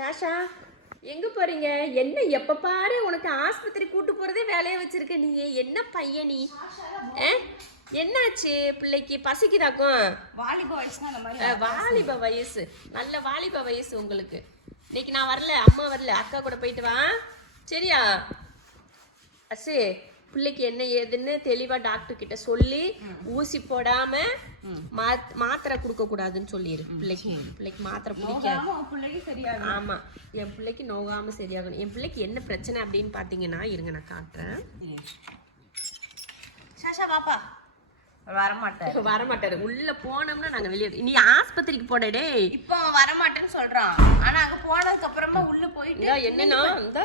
ஷாஷா எங்க போறீங்க? என்ன எப்ப பாரு உனக்கு ஆஸ்பத்திரி கூட்டு போறதே வேலையை வச்சிருக்க நீ. என்ன பையன் நீ? என்னாச்சு பிள்ளைக்கு? பசிக்குதாக்கும்? வாலிப வயசு, நல்ல வாலிப வயசு உங்களுக்கு. இன்னைக்கு நான் வரல, அம்மா வரல, அக்கா கூட போயிட்டு வா சரியா? அசு பிள்ளைக்கு என்ன ஏதுன்னு தெளிவா டாக்டர் கிட்ட சொல்லி ஊசி போடாம மாத்திரை கொடுக்க கூடாதுன்னு சொல்லிடு. பிள்ளைக்கு மாத்திரை பிடிக்காது. ஆமா, என் பிள்ளைக்கு நோகாம சரியாகணும். என் பிள்ளைக்கு என்ன பிரச்சனை அப்படின்னு பாத்தீங்கன்னா, இருங்க நான் காட்டுறேன். வரமாட்டாரு. உள்ள போனோம்னா நாங்க வெளியே. நீ ஆஸ்பத்திரிக்கு போடடே. இப்போ வரமாட்டேன்னு சொல்றான். ஆனா அங்க போனதுக்கு அப்புறமா உள்ள போயிட்டு என்னன்னா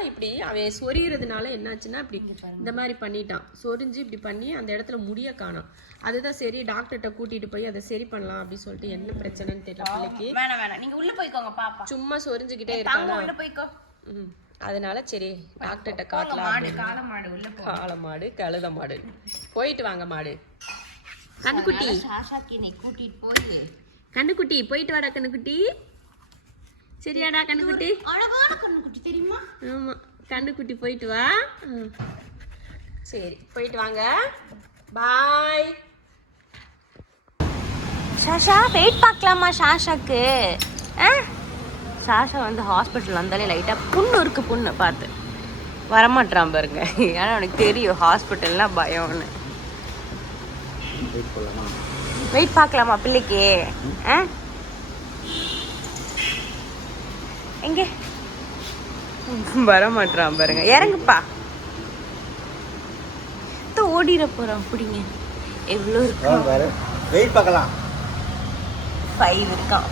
இப்படி அவன் சொரியறதுனால என்னாச்சுன்னா இப்படி இந்த மாதிரி பண்ணிட்டான். சொரிஞ்சு இப்படி பண்ணி அந்த இடத்துல முடிய காணோம். அதுதான் சரி டாக்டர்கிட்ட கூட்டிட்டு போய் அதை சரி பண்ணலாம் அப்படின்னு சொல்லிட்டு என்ன பிரச்சனைன்னு தெரியல பிள்ளைக்கு. வேணாம் நீங்க உள்ள போய்க்கோங்க பாப்பா. சும்மா சொரிஞ்சுக்கிட்டே இருக்காங்க. உள்ள போய்க்கோ. அதனால சரி டாக்டர்கிட்ட காட்டலாம். காளமாடு கழுத மாடு போயிட்டு வாங்க. மாடு கண்ணுக்குட்டி கூட்டிட்டு போய் கண்ணுக்குட்டி போயிட்டு வாடா கண்ணுக்குட்டி. சரியாடா கண்ணுக்குட்டி? அழகான கண்ணுக்குட்டி தெரியுமா? ஆமா கண்ணுக்குட்டி போயிட்டு வா. சரி போயிட்டு வாங்க. பாய். ஷாஷா வெயிட் பார்க்கலாமா ஷாஷாக்கு? ஷாஷா வந்து ஹாஸ்பிட்டல் வந்தாலே லைட்டாக புண்ணு இருக்கு. புண்ணு பார்த்து வரமாட்டான் பாருங்க. ஏன்னா அவனுக்கு தெரியும் ஹாஸ்பிட்டல்னா பயம்னு. வெயிட் பார்க்கலாமா பிள்ளைக்கு? எங்க வரமாட்டான் பாருங்க. இறங்குப்பா. ஓடிட போறான். பிடிங்க. எவ்வளோ இருக்கும்? வெயிட் பார்க்கலாம். 5 இருக்கான்.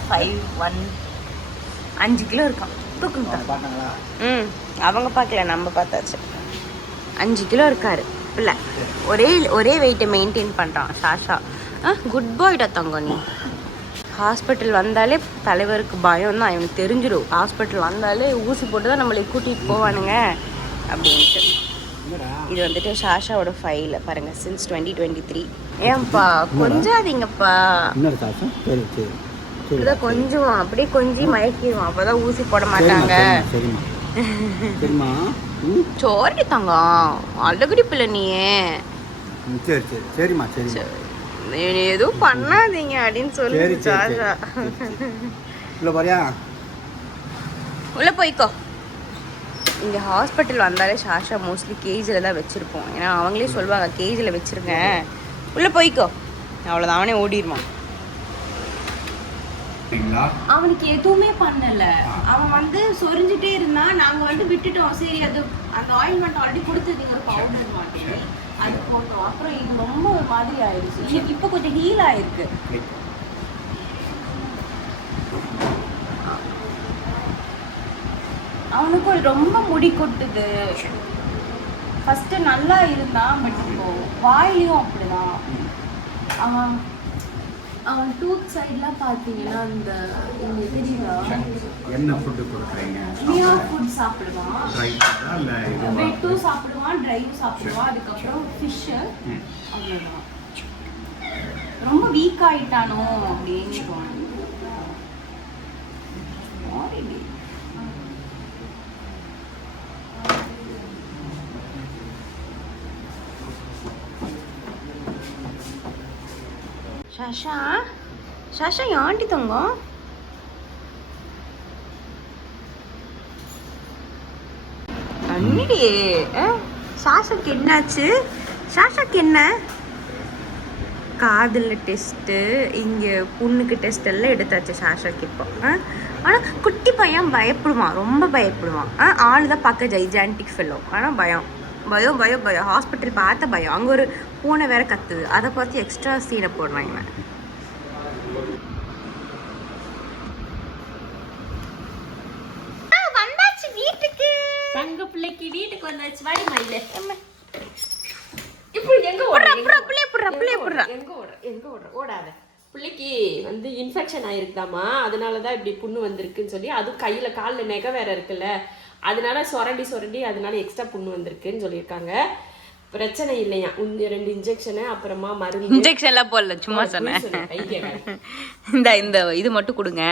5 கிலோ இருக்கான். தூக்குங்க. அவங்க பார்க்கல, நம்ம பார்த்தாச்சு. 5 கிலோ இருக்காரு பிள்ளை. ஒரே வெயிட்டை மெயின்டைன் பண்ணுறான் ஷாஷா. குட் பாய்டா தங்கம். நீ ஹாஸ்பிட்டல் வந்தாலே தலைவருக்கு பயம் தான். இவனுக்கு தெரிஞ்சிடும் ஹாஸ்பிட்டல் வந்தாலே ஊசி போட்டு தான் நம்மளை கூட்டிகிட்டு போவானுங்க அப்படின்ட்டு. இது வந்துட்டு ஷாஷாவோட ஃபைல் பாருங்க. சின்ஸ் 2023. ஏன்பா கொஞ்சாதீங்கப்பா. இதான் கொஞ்சம் அப்படியே கொஞ்சம் மயக்கிடுவான். அப்போதான் ஊசி போட மாட்டாங்க. சோரி தங்கம் அழகுடி பிள்ளை நீயே. எதுவும் பண்ணாதீங்க அப்படின்னு சொல்லி ஷாஷா. உள்ள போய்க்கோ. இங்கே ஹாஸ்பிட்டல் வந்தாலே ஷாஷா மோஸ்ட்லி கேஜில் தான் வச்சுருப்போம். ஏன்னா அவங்களே சொல்லுவாங்க கேஜில் வச்சுருங்க, உள்ளே போய்க்கோ. அவ்வளோதான், அவனே ஓடிடுவான். அவனுக்கு எதுவுமே பண்ணல. அவன் வந்து சொரிஞ்சுட்டே இருந்தான். நாங்கள் வந்து விட்டுட்டோம். சரி அது அந்த ஆயில்மெண்ட் ஆல்ரெடி கொடுத்துருந்தீங்க ஒரு பவுடர் மாதிரி, அது போட்டோம். அப்புறம் இது ரொம்ப ஒரு மாதிரி ஆயிடுச்சு. இப்போ கொஞ்சம் ஹீல் ஆயிருக்கு. அவனுக்கு ரொம்ப முடி கொட்டுது. ஃபர்ஸ்ட் நல்லா இருந்தான், பட் இப்போ வாயிலையும் அப்படிதான். அவன் டூத் சைட்லாம் பார்த்தீங்கன்னா அந்த தெரியுதா என்ன ஃபுட்டு கொடுக்குறீங்க? மியா ஃபுட் சாப்பிடுவான், வெட்டும் சாப்பிடுவான், ட்ரையும் சாப்பிடுவான். அதுக்கப்புறம் ஃபிஷ்ஷு. அவ்வளோதான். ரொம்ப வீக் ஆயிட்டானோ அப்படின்னு தோணும். ஷாஷா ஷாஷா ஆண்டி தங்கம் அண்ணிடியே. ஷாஷாக்கு என்னாச்சு? ஷாஷாக்கு என்ன? காதில் டெஸ்ட்டு, இங்கே புண்ணுக்கு டெஸ்ட் எல்லாம் எடுத்தாச்சு ஷாஷாக்கு இப்போ. ஆனால் குட்டி பையன் பயப்படுவான், ரொம்ப பயப்படுவான். ஆள் தான் பார்க்க ஜைஜான்டிக் ஃபெல்லோ, ஆனால் பயம் பயம் பயம் பயம். ஹாஸ்பிட்டல் பார்த்த பயம். அங்கே ஒரு பூனை வேற கத்துது, அதை பார்த்து எக்ஸ்ட்ரா சீனை போடுறாங்க. வந்தாச்சு வீட்டுக்கு. தங்க பிள்ளைக்கு வீட்டுக்கு வந்தாச்சு. வாடி மயில. இப்போ எங்க ஓடாத. பிள்ளைக்கு வந்து இன்ஃபெக்ஷன் ஆயிருக்குதாமா, அதனாலதான் இப்படி புண்ணு வந்திருக்குன்னு சொல்லி. அதுவும் கையில காலில் நெகை வேற இருக்குல்ல, அதனால சொரண்டி அதனால எக்ஸ்ட்ரா புண்ணு வந்திருக்குன்னு சொல்லியிருக்காங்க. பிரச்சனை இல்லையா? 2 இன்ஜெக்ஷனு, அப்புறமா மருந்து. இன்ஜெக்ஷன் எல்லாம் போடல, சும்மா சொன்னேன். இந்த இது மட்டும் கொடுங்க.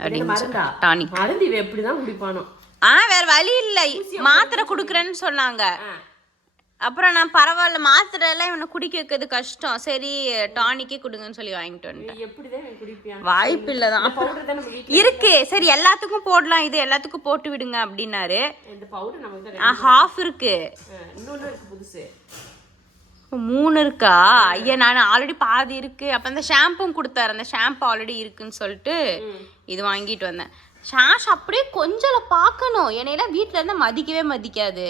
அப்படின்னு டானிக். மருந்து இவன் எப்படிதான் குடிப்பானோ. வேற வழி இல்லை, மாத்திரை குடுக்குறேன்னு சொன்னாங்க. அப்புறம் நான் பரவாயில்ல, மாத்திரை எல்லாம் இவனை குடிக்க வைக்கிறது கஷ்டம், சரி டானிக்கே கொடுங்கன்னு சொல்லி வாங்கிட்டு வந்துட்டேன். எப்படிதான் குடிப்பியான்? வாய்ப்பு இல்லதான் இருக்கு. சரி எல்லாத்துக்கும் போடலாம், இது எல்லாத்துக்கும் போட்டு விடுங்க அப்படின்னாரு. இந்த பவுடர் நமக்கு ஹாஃப் இருக்கு, இன்னொன்னு இருக்கு புதுசு. 3 இருக்கா? ஐயா நான் ஆல்ரெடி பாதி இருக்கு. அப்ப அந்த ஷாம்பும் கொடுத்தாரு, அந்த ஷாம்பு ஆல்ரெடி இருக்குன்னு சொல்லிட்டு இது வாங்கிட்டு வந்தேன். ஷாஷ் அப்படியே கொஞ்சல பாக்கணும், என்னையெல்லாம் வீட்டுல இருந்தா மதிக்கவே மதிக்காது.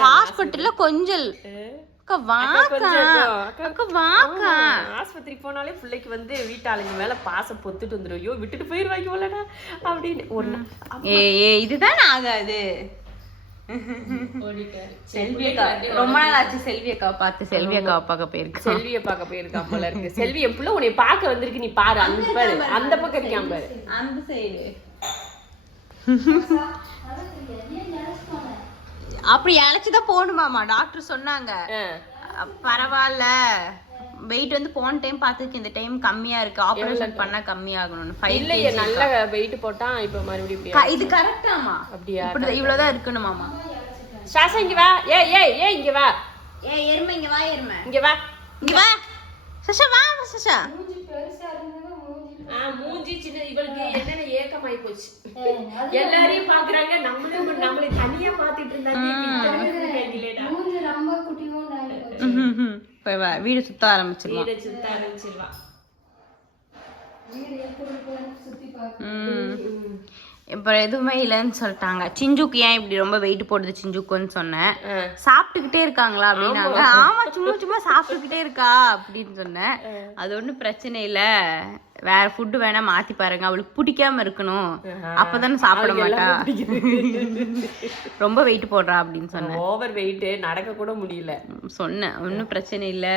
ஹாஸ்பிட்டல்ல கொஞ்சல் ஆஸ்பத்திரி போனாலே பிள்ளைக்கு வந்து வீட்டாளுங்க மேல பாசம் பொத்துட்டு வந்துடும். ஐயோ விட்டுட்டு போயிருவாங்க போலடா அப்படின்னு ஒரு இதுதான் ஆகாது. ரொம்ப நாள் ஆச்சு செல்வி அக்காவை பார்த்து. செல்வி அக்காவை பார்க்க போயிருக்கு. செல்வியை பார்க்க போயிருக்கா போல இருக்கு. செல்வி என் பிள்ளை உன்னை பார்க்க வந்திருக்கு, நீ பாரு. அந்த பாரு, அந்த பக்கம் இருக்கான் பாரு, அந்த சைடு. அப்படி இழைச்சுதான் போகணுமாமா, டாக்டர் சொன்னாங்க. பரவாயில்ல, வெயிட் வந்து போன டைம் பார்த்துக்கு இந்த டைம் கம்மியா இருக்கு, ஆபரேஷன் பண்ணா கம்மியாகணும்னு. இல்லையே நல்ல வெயிட் போட்டா இப்ப மறுபடியும் இது கரெக்டாமா? அப்படியா? இவ்வளவுதான் இருக்கணுமாமா. சாசா இங்க வா. ஏய் இங்க வா. எருமை இங்க வா. எருமை இங்க வா. இங்க வா. சஷா வா. சஷா மூஞ்சி சின்ன. இவளுக்கு என்னென்ன ஏக்கமாயி போச்சு. எல்லாரையும் பாக்குறாங்க, நம்மளை தனியா பாத்துட்டு இருந்தாங்க. போய் வா, வீடு சுத்த ஆரம்பிச்சிருவா. இப்ப எதுவுமே இல்லைன்னு சொல்லிட்டாங்க. சிஞ்சுக்கு ஏன் இப்படி ரொம்ப வெயிட் போடுது சிஞ்சுக்குன்னு சொன்னேன். சாப்பிட்டுக்கிட்டே இருக்காங்களா அப்படின்னாங்க. ஆமா சும்மா சாப்பிட்டுக்கிட்டே இருக்கா அப்படின்னு சொன்னேன். அது ஒன்றும் பிரச்சனை இல்லை, வேற ஃபுட்டு வேணா மாத்தி பாருங்க, அவளுக்கு பிடிக்காம இருக்கணும், அப்பதானே சாப்பிட மாட்டா. ரொம்ப வெயிட் போடுறா அப்படின்னு சொன்னேன். ஓவர் வெயிட், நடக்க கூட முடியல சொன்னேன். ஒன்றும் பிரச்சனை இல்லை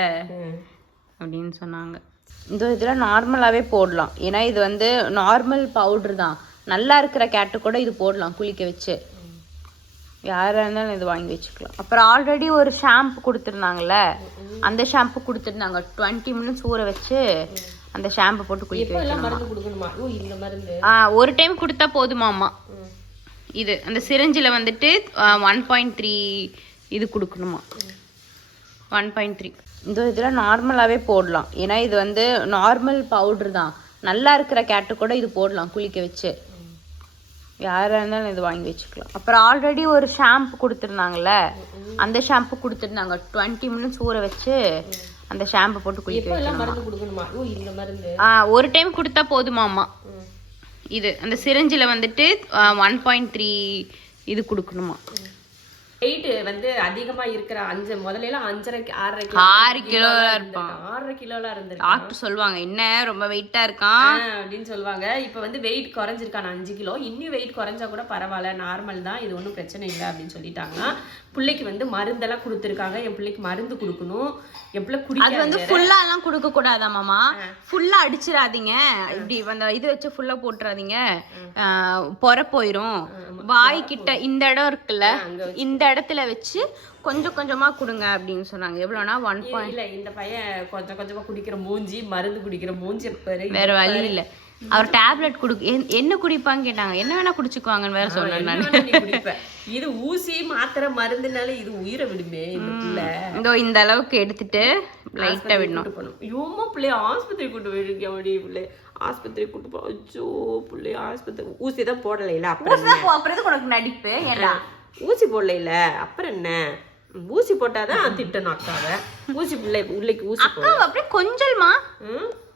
அப்படின்னு சொன்னாங்க. இந்த இதெல்லாம் நார்மலாவே போடலாம், ஏன்னா இது வந்து நார்மல் பவுடர் தான். நல்லா இருக்கிற கேட்டு கூட இது போடலாம் குளிக்க வச்சு, யாரா இருந்தாலும் இது வாங்கி வச்சுக்கலாம். அப்புறம் ஆல்ரெடி ஒரு ஷாம்பு கொடுத்துருந்தாங்கல்ல, அந்த ஷாம்பு கொடுத்துருந்தாங்க. 20 minutes ஊற வச்சு அந்த ஷாம்பு போட்டு குளிக்க வைக்கணுமா. ஒரு டைம் கொடுத்தா போதுமாமா. இது அந்த சிரஞ்சில வந்துட்டு 1.3 இது கொடுக்கணுமா. 1.3. இந்த இதெல்லாம் நார்மலாவே போடலாம், ஏன்னா இது வந்து நார்மல் பவுடர் தான். நல்லா இருக்கிற கேட்டு கூட இது போடலாம் குளிக்க வச்சு, யாரா இருந்தாலும் இது வாங்கி வச்சுக்கலாம். அப்புறம் ஆல்ரெடி ஒரு ஷாம்பு கொடுத்துருந்தாங்கல்ல, அந்த ஷாம்பு கொடுத்துருந்தாங்க. 20 minutes ஊற வச்சு அந்த ஷாம்பு போட்டு குளிக்க வைக்கணுமா. ஒரு டைம் கொடுத்தா போதுமாமா. இது அந்த சிரஞ்சில வந்துட்டு 1.3 இது கொடுக்கணுமா. வெயிட் வந்து அதிகமா இருக்கிற முதல்ல 6 கிலோ இருப்பான். 6 கிலோலாம் இருந்தது. டாக்டர் சொல்லுவாங்க என்ன ரொம்ப வெயிட்டா இருக்கான் அப்படின்னு சொல்லுவாங்க. இப்ப வந்து வெயிட் குறைஞ்சிருக்கான் 5 கிலோ. இன்னும் வெயிட் குறைஞ்சா கூட பரவாயில்ல, நார்மல் தான், இது ஒன்றும் பிரச்சனை இல்லை அப்படின்னு சொல்லிட்டாங்க. பிள்ளைக்கு வந்து மருந்தெல்லாம் கொடுத்துருக்காங்க. என் பிள்ளைக்கு மருந்து கொடுக்கணும். என் பிள்ளை குடிக்க அது வந்து ஃபுல்லா எல்லாம் கொடுக்க கூடாதா மாமா, ஃபுல்லா அடிச்சிடாதீங்க, இப்படி அந்த இது வச்சு ஃபுல்லா போட்டுறாதீங்க, பொற போயிரும். வாய்க்கிட்ட இந்த இடம் இருக்குல்ல, இந்த இடத்துல வச்சு கொஞ்சம் கொஞ்சமா கொடுங்க அப்படின்னு சொன்னாங்க. எவ்வளோனா 1. இல்ல இந்த பையன் கொஞ்சம் கொஞ்சமா குடிக்கிற மூஞ்சி, மருந்து குடிக்கிற மூஞ்சி வேற வழி இல்ல. அவர் டேப்லெட் என்ன குடிப்பான்னு கேட்டாங்க. என்ன வேணா குடிச்சுக்குவாங்கன்னு வேற சொன்னேன் நான். இது ஊசி மாத்திரை மருந்துனால இது உயிரை விடுமே. இதோ இந்த அளவுக்கு எடுத்துட்டு லைட்டா விடணும். இவமா பிள்ளைய ஆஸ்பத்திரி கூட்டு போயிருக்கேன். அப்படியே பிள்ளை ஆஸ்பத்திரி கூட்டு போ. அச்சோ பிள்ளை ஆஸ்பத்திரி ஊசி தான் போடல. அப்புறம் உனக்கு நடிப்பு ஏன்னா ஊசி போடல இல்ல, அப்புறம் என்ன ஊசி போட்டாதான் திட்டணும் அக்காவை. ஊசி உள்ளைக்கு ஊசி அப்படியே கொஞ்சல்மா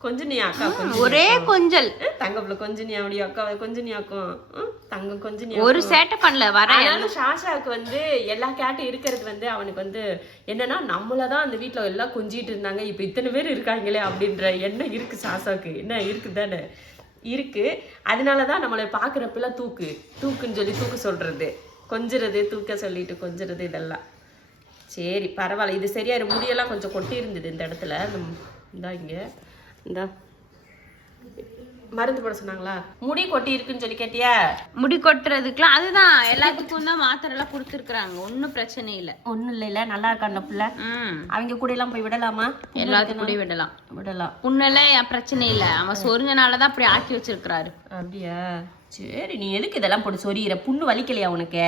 கொஞ்சம் நீ அக்கா ஒரே கொஞ்சல் தங்க பிள்ளை கொஞ்சம் நீ அப்படி அக்காவை கொஞ்சம் நீ ஆக்கும் தங்கம் கொஞ்சம் நீ ஒரு சேட்டை பண்ணல வர. சாஷாவுக்கு வந்து எல்லா கேட்டும் இருக்கிறது வந்து அவனுக்கு வந்து என்னன்னா நம்மளதான் அந்த வீட்டுல எல்லாம் கொஞ்சிட்டு இருந்தாங்க, இப்ப இத்தனை பேர் இருக்காங்களே அப்படின்ற எண்ணம் இருக்கு சாஷாவுக்கு. என்ன இருக்குதானே இருக்கு. அதனாலதான் நம்மளை பாக்குறப்பெல்லாம் தூக்குன்னு சொல்லி தூக்கு சொல்றது, கொஞ்சிறது, தூக்க சொல்லிட்டு கொஞ்சிறது இதெல்லாம். சரி பரவாயில்ல, இது சரியா முடியெல்லாம் கொஞ்சம் கொட்டி இருந்தது இந்த இடத்துல. இந்தா இங்க இந்தா மருந்து போட சொன்னாங்களா? முடி கொட்டி இருக்குன்னு சொல்லி கேட்டியா? முடி கொட்டுறதுக்குலாம் அதுதான் எல்லாத்துக்கும் தான் மாத்திரை எல்லாம் கொடுத்துருக்குறாங்க. ஒன்றும் பிரச்சனை இல்லை. ஒன்றும் இல்லைல்ல, நல்லா இருக்காண்ட பிள்ளை. அவங்க கூட எல்லாம் போய் விடலாமா? எல்லாத்துக்கும் கூட விடலாம். புண்ணெல்லாம் பிரச்சனை இல்லை. அவன் சொரிஞ்சனாலதான் அப்படி ஆக்கி வச்சிருக்கிறாரு. அப்படியா? சரி, நீ எதுக்கு இதெல்லாம் போட்டு சொரியிற? புண்ணு வலிக்கலையா உனக்கு?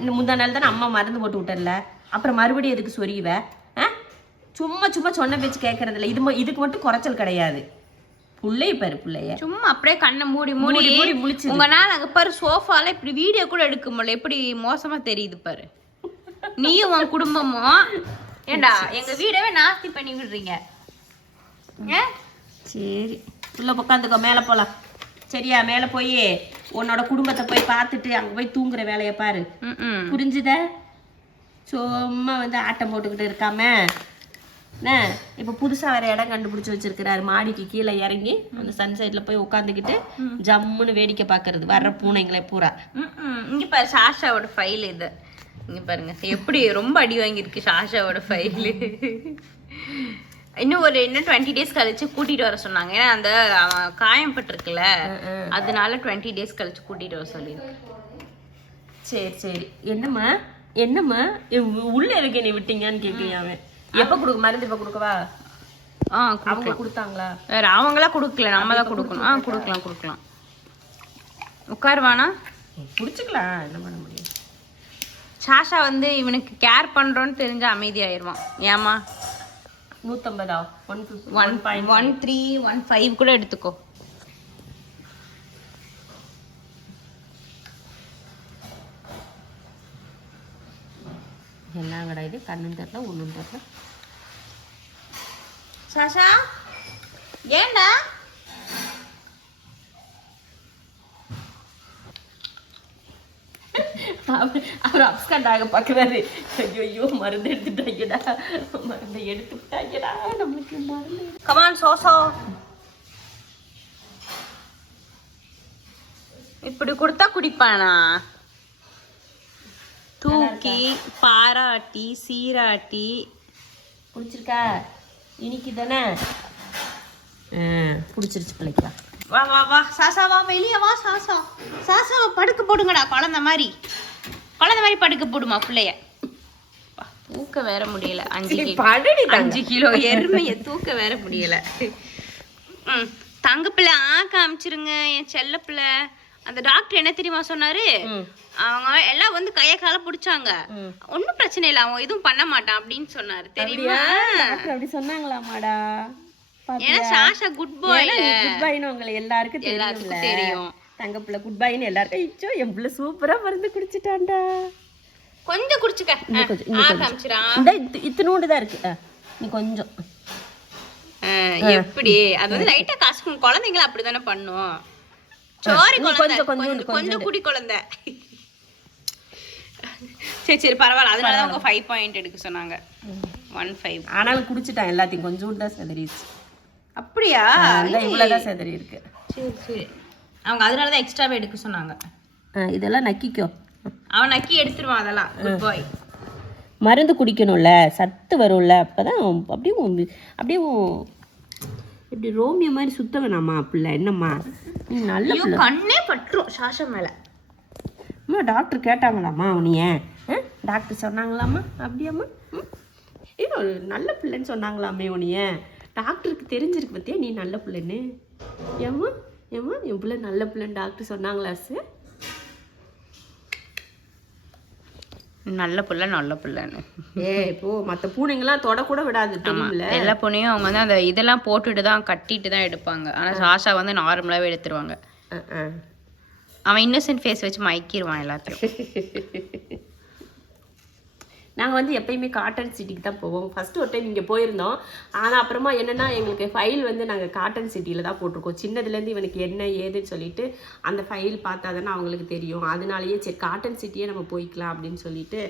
இந்த முந்தா நாள் தானே அம்மா மருந்து போட்டு விட்டல, அப்புறம் மறுபடியும் எதுக்கு சொரிவ? சும்மா சும்மா சொன்ன பேச்சு கேட்கறதில்ல. இதுக்கு மட்டும் குறைச்சல் கிடையாது. புள்ளைய பாரு, புள்ளைய சும்மா அப்படியே கண்ணை மூடி மூடி முழிச்சு உங்கனால அங்க பாரு சோஃபால இப்படி வீடியோ கூட எடுக்க முடியல. எப்படி மோசமா தெரியுது பாரு. நீயும் உன் குடும்பமும் ஏண்டா எங்க வீடவே நாஸ்தி பண்ணி விடுறீங்க. சரி, உள்ள உட்காந்துக்கோ, மேலே போலாம். சரியா? மேலே போய் உன்னோட குடும்பத்தை போய் பார்த்துட்டு அங்கே போய் தூங்குற வேலையை பாரு. புரிஞ்சுத? சும்மா வந்து ஆட்டம் போட்டுக்கிட்டு இருக்காம என்ன, இப்போ புதுசாக வேற இடம் கண்டுபிடிச்சி வச்சிருக்கிறாரு. மாடிக்கு கீழே இறங்கி அந்த சன்சைட்ல போய் உட்காந்துக்கிட்டு ஜம்முன்னு வேடிக்கை பார்க்கறது வர்ற பூனைங்களை பூரா. இங்க பாரு சாஷாவோட ஃபைல் இது. இங்க பாருங்க எப்படி ரொம்ப அடி வாங்கியிருக்கு சாஷாவோட ஃபைல். இன்னும் 20 days கழிச்சு கூட்டிட்டு வர சொன்னாங்க. ஏன்னா அந்த அவன் காயம்பட்டிருக்குல்ல, அதனால 20 days கழிச்சு கூட்டிட்டு வர சொல்லியிருக்கு. சரி சரி. என்னம்மா உள்ள இருக்க நீ விட்டீங்கன்னு கேட்குறியா அவன்? எப்போ கொடுக்க மருந்து? இப்போ கொடுக்கவா? அவங்க கொடுத்தாங்களா? வேற அவங்களா கொடுக்கல, நம்ம தான் கொடுக்கணும். கொடுக்கலாம். உட்காருவானா? பிடிச்சிக்கலாம், என்ன பண்ண முடியும். சாஷா வந்து இவனுக்கு கேர் பண்றோன்னு தெரிஞ்சா அமைதியாயிருவான். ஏமா 150 1.13 1.5 கூட எடுத்துக்கோ. என்னங்கடா இது? கண்ணும் தெரியல, ஒன்றும் தெரியல. சாஷா ஏண்டா? அவர் அப்ஸ்கண்ட் ஆக பார்க்குறாரு. ஐயோ மருந்து எடுத்துட்டாங்கடா, மருந்து எடுத்துட்டாங்கடா, நம்மளுக்கு மருந்து. கமான் சோசோ, இப்படி கொடுத்தா குடிப்பானா? தூக்கி பாராட்டி சீராட்டி பிடிச்சிருக்கா? இன்னைக்கு தானே பிடிச்சிருச்சு பிள்ளைக்கா. வா வா வா சாசா, வா வெளியே வா சாசா. சாசாவை படுக்க போடுங்கடா, குழந்தை மாதிரி படுக்க போடுமா பிள்ளைய. தூக்க வேற முடியல. 5 கிலோ எருமைய தூக்க வேற முடியல. தங்க பிள்ளை காமிச்சிருங்க என் செல்ல பிள்ளை. அந்த டாக்டர் என்ன தெரியுமா சொன்னாரு? அவங்க எல்லாம் வந்து கைய கால பிடிச்சாங்க, ஒன்னும் பிரச்சனை இல்லை, அவன் எதுவும் பண்ண மாட்டான் அப்படின்னு சொன்னாரு. தெரியுமா? அப்படி சொன்னாங்களாமாடா? ஏன்னா சாஷா குட் பாய். குட் பாய்னு உங்களை எல்லாருக்கும் தெரியும். தங்க பிள்ளை குட் பாய்னு எல்லாருக்கும். ஐயோ என் பிள்ளை சூப்பரா மருந்து குடிச்சிட்டான்டா. கொஞ்சம் குடிச்சுக்க. இத்தனோண்டு தான் இருக்கு, நீ கொஞ்சம். எப்படி அது வந்து லைட்டா காசு, குழந்தைங்கள அப்படிதானே பண்ணும். சோரி கொஞ்சம் குடி குழந்தை. சரி பரவாயில்ல. அதனால அவங்க 5 பாயிண்ட் எடுக்க சொன்னாங்க. 1.5 ஆனாலும் குடிச்சிட்டான் எல்லாத்தையும். கொஞ்சம் தான் செதறிடுச்சு. அப்படியா? இவ்வளவுதான் செதறி இருக்கு. சரி அவங்க அதனாலதான் எக்ஸ்ட்ராவே எடுக்க சொன்னாங்க. இதெல்லாம் நக்கிக்கோ. அவன் நக்கி எடுத்துருவான். அதெல்லாம் குட் பாய். மருந்து குடிக்கணும்ல, சத்து வரும்ல, அப்பதான் அப்படியே இப்படி ரோமியோ மாதிரி சுத்த வேணாமா பிள்ளை? என்னம்மா நல்ல பிள்ளை. கண்ணே பட்டுரும் சாஷா மேல. அம்மா டாக்டர் கேட்டாங்களாம்மா உனிய? டாக்டர் சொன்னாங்களாம்மா? அப்படியாம்மா? இன்னும் நல்ல பிள்ளைன்னு சொன்னாங்களாமே உனிய? டாக்டருக்கு தெரிஞ்சிருக்கு பத்தியா நீ நல்ல பிள்ளைன்னு? ஏம்மா என் பிள்ளை நல்ல பிள்ளைன்னு டாக்டர் சொன்னாங்களா? சார் நல்ல பிள்ளைன்னு இப்போ மற்ற பூனைங்கெல்லாம் தொடக்கூட விடாது தெரியுமில்ல? எல்லா பூனையும் அவங்க வந்து அந்த இதெல்லாம் போட்டுட்டு தான் கட்டிட்டு தான் எடுப்பாங்க. ஆனால் சாஷா வந்து நார்மலாகவே எடுத்துருவாங்க. அவன் இன்னசென்ட் ஃபேஸ் வச்சு மயக்கிடுவான் எல்லாத்தையும். நாங்கள் வந்து எப்பயுமே காட்டன் சிட்டிக்கு தான் போவோம். ஃபஸ்ட்டு ஒரு டைம் இங்கே போயிருந்தோம். ஆனால் அப்புறமா என்னென்னா எங்களுக்கு ஃபைல் வந்து நாங்கள் காட்டன் சிட்டியில் தான் போட்டிருக்கோம். சின்னதுலேருந்து இவனுக்கு என்ன ஏதுன்னு சொல்லிட்டு அந்த ஃபைல் பார்த்தா தானே அவங்களுக்கு தெரியும். அதனாலேயே சரி காட்டன் சிட்டியே நம்ம போய்க்கலாம் அப்படின்னு சொல்லிட்டு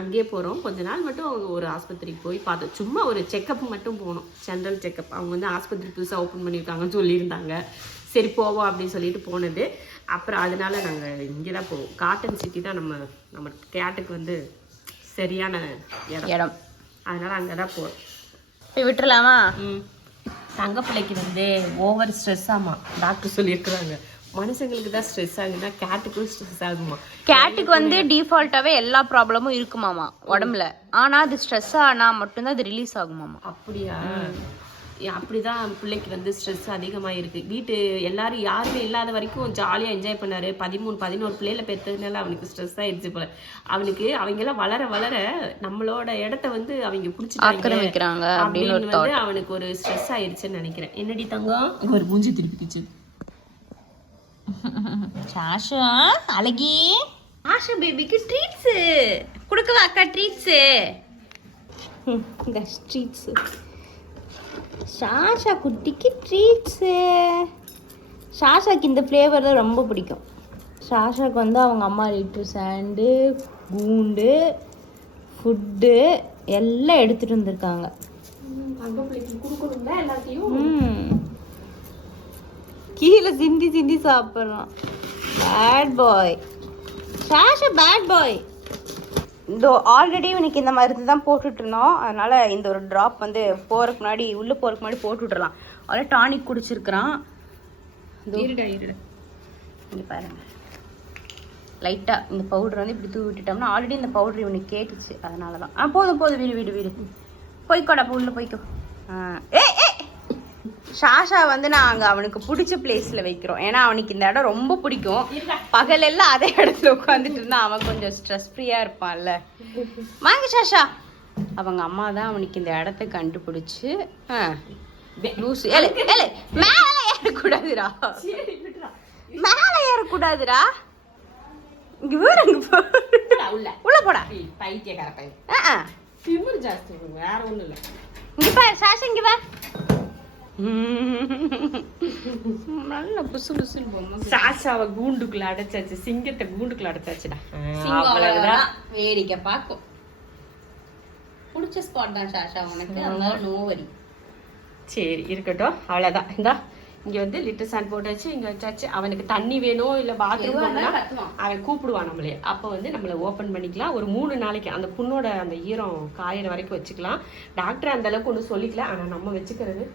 அங்கேயே போகிறோம். கொஞ்ச நாள் மட்டும் ஒரு ஆஸ்பத்திரிக்கு போய் பார்த்தோம். சும்மா ஒரு செக்கப் மட்டும் போனோம், ஜென்ரல் செக்கப். அவங்க வந்து ஆஸ்பத்திரி புதுசாக ஓப்பன் பண்ணியிருக்காங்கன்னு சொல்லியிருந்தாங்க. சரி போவோம் அப்படின்னு சொல்லிட்டு போனது. அப்புறம் அதனால நாங்கள் இங்கே தான் போவோம். காட்டன் சிட்டி தான் நம்ம கேட்டுக்கு வந்து சரியான இடம். அதனால அங்கே தான் போகிறோம். போய் விட்டுலாமா? தங்க பிள்ளைக்கு வந்து ஓவர் ஸ்ட்ரெஸ் ஆமா டாக்டர் சொல்லியிருக்கிறாங்க. மனுஷங்களுக்கு தான் ஸ்ட்ரெஸ் ஆகுதுன்னா கேட்டுக்கும் ஸ்ட்ரெஸ் ஆகுமா? கேட்டுக்கு வந்து டிஃபால்ட்டாவே எல்லா ப்ராப்ளமும் இருக்குமாமா உடம்புல. ஆனா அது ஸ்ட்ரெஸ் ஆனா மட்டும்தான் அது ரிலீஸ் ஆகுமாமா. அப்படியா? அப்படிதான் பிள்ளைக்கு வந்து ஸ்ட்ரெஸ் அதிகமாக இருக்கு. வீட்டு எல்லாரும் யாருமே இல்லாத வரைக்கும் ஜாலியாக என்ஜாய் பண்ணாரு. 13-14 பிள்ளைல பெற்றதுனால அவனுக்கு ஸ்ட்ரெஸ் ஆயிடுச்சு போல. அவனுக்கு அவங்கெல்லாம் வளர வளர நம்மளோட இடத்த வந்து அவங்க ஆக்கிரமிக்கிறாங்க அப்படின்னு வந்து அவனுக்கு ஒரு ஸ்ட்ரெஸ் ஆயிடுச்சுன்னு நினைக்கிறேன். என்னடி தங்கம் ஒரு மூஞ்சி திருப்பிக்கிச்சு. சாஷா அழகி, ஆஷா பேபிக்கு ட்ரீட்ஸு கொடுக்கவா அக்கா? ட்ரீட்ஸு இந்த ட்ரீட்ஸு சாஷா குட்டிக்கு ட்ரீட்ஸு. சாஷாக்கு இந்த ஃப்ளேவர் தான் ரொம்ப பிடிக்கும். சாஷாக்கு வந்து அவங்க அம்மா லிட்டர் சாண்டு, கூண்டு, ஃபுட்டு எல்லாம் எடுத்துகிட்டு வந்திருக்காங்க. தங்க பிள்ளைக்கு கொடுக்கணும்ல எல்லாத்தையும். கீழே சிந்தி சிந்தி சாப்பிட்றான். Bad boy Sasha, bad boy. இந்த ஆல்ரெடி இவனுக்கு இந்த மருந்து தான் போட்டுட்டு இருந்தோம். அதனால இந்த ஒரு ட்ராப் வந்து போகிறதுக்கு முன்னாடி உள்ளே போகிறதுக்கு முன்னாடி போட்டு விட்றலாம். அதில் டானிக் குடிச்சிருக்கிறான். இங்கே பாருங்க, லைட்டாக இந்த பவுடர் வந்து இப்படி தூவி விட்டுட்டோம்னா ஆல்ரெடி இந்த பவுடர் இவனுக்கு கேட்டுச்சு. அதனால தான் போதும் வீடு போய்க்கோடா, அப்போ உள்ளே போய்க்கோ. ஏ சாஷா வந்து நாங்கள் அவனுக்கு பிடிச்ச பிளேஸில் வைக்கிறோம். ஏன்னா அவனுக்கு இந்த இடம் ரொம்ப பிடிக்கும். பகலெல்லாம் அதே இடத்துல உட்காந்துட்டு இருந்தா அவன் கொஞ்சம் ஸ்ட்ரெஸ் ஃப்ரீயாக இருப்பான்ல. வாங்க சாஷா. அவங்க அம்மா தான் அவனுக்கு இந்த இடத்த கண்டுபிடிச்சி லூசு மேலே ஏறக்கூடாதுரா, மேலே ஏறக்கூடாதுரா. இங்கே உள்ள போடா பைத்தியக்கார பையன். திமிரு ஜாஸ்தி, வேற ஒன்றும் இல்லை. இங்கே பாரு சாஷா, இங்கே வா. நல்ல புசு புசுன்னு பொம்மை. சாஷாவை கூண்டுக்குள்ள அடைச்சாச்சு, சிங்கத்தை கூண்டுக்குள்ள அடைச்சாச்சுடா. சிங்கம் வேடிக்கை பார்க்கும். பிடிச்ச ஸ்பாட் தான் சாஷா உனக்கு, அதனால நோ வரி. சரி இருக்கட்டும், அவ்வளோதான். இந்தா இங்கே வந்து லிட்டர் சாண்ட் போட்டாச்சு, இங்கே வச்சாச்சு. அவனுக்கு தண்ணி வேணும் இல்லை பாத்ரூம் போகணும்னா அவன் கூப்பிடுவான் நம்மளே. அப்போ வந்து நம்மளை ஓப்பன் பண்ணிக்கலாம். ஒரு 3 நாளைக்கு அந்த புண்ணோட அந்த ஈரம் காயிற வரைக்கும் வச்சுக்கலாம். டாக்டர் அந்த அளவுக்கு ஒன்றும் சொல்லிக்கல, ஆனால் நம்ம வச்சுக்கிறது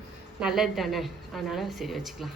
நல்லது தானே, அதனால சரி வச்சுக்கலாம்.